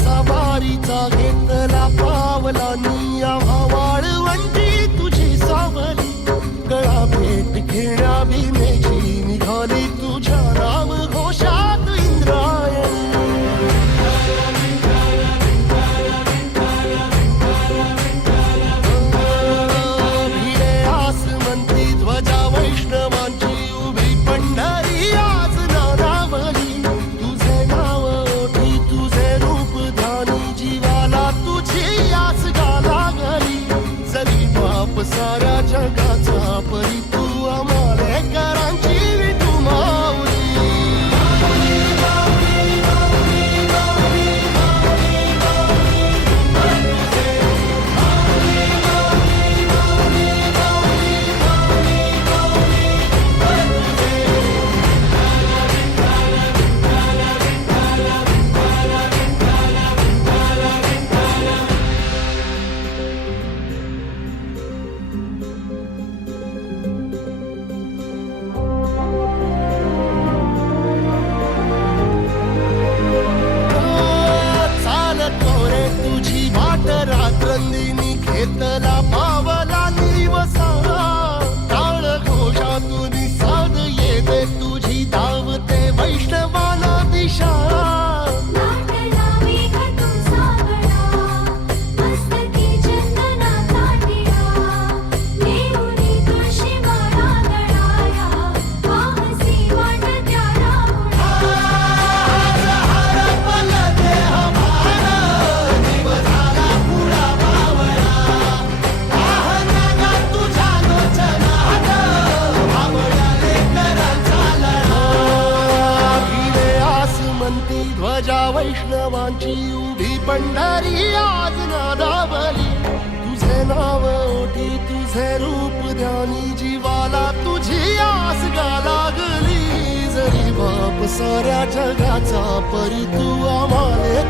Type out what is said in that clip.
सवारीचा घेतला पावला निया वाळवंटी तुझी सावली गळा भेट घेण्या भीमेची निघाली तुझ्या राम घोषात इंद्रायणी भिडे आसमंती ध्वजा वैष्णवांची उभी पंढरी आज नारावली तुझे नाव ओठी तुझे रूप ध्यानी जीवाला तुझी आस गाला गली जरी बाप साऱ्या जगाचा परी तू आमालेकरांची विठू माऊली तुझी वाट रात्रंदिनी घेतला पावला निवसा टाळ घोषातून साध येते तुझी धावते वैष्णवाला दिशा ध्वजा वैष्णवांची उभी पंढरी आज नादावली तुझे नाव ओठी तुझे रूप ध्यानी जीवाला तुझी आस गा लागली जरी बाप साऱ्या जगाचा परी तू आम्हाले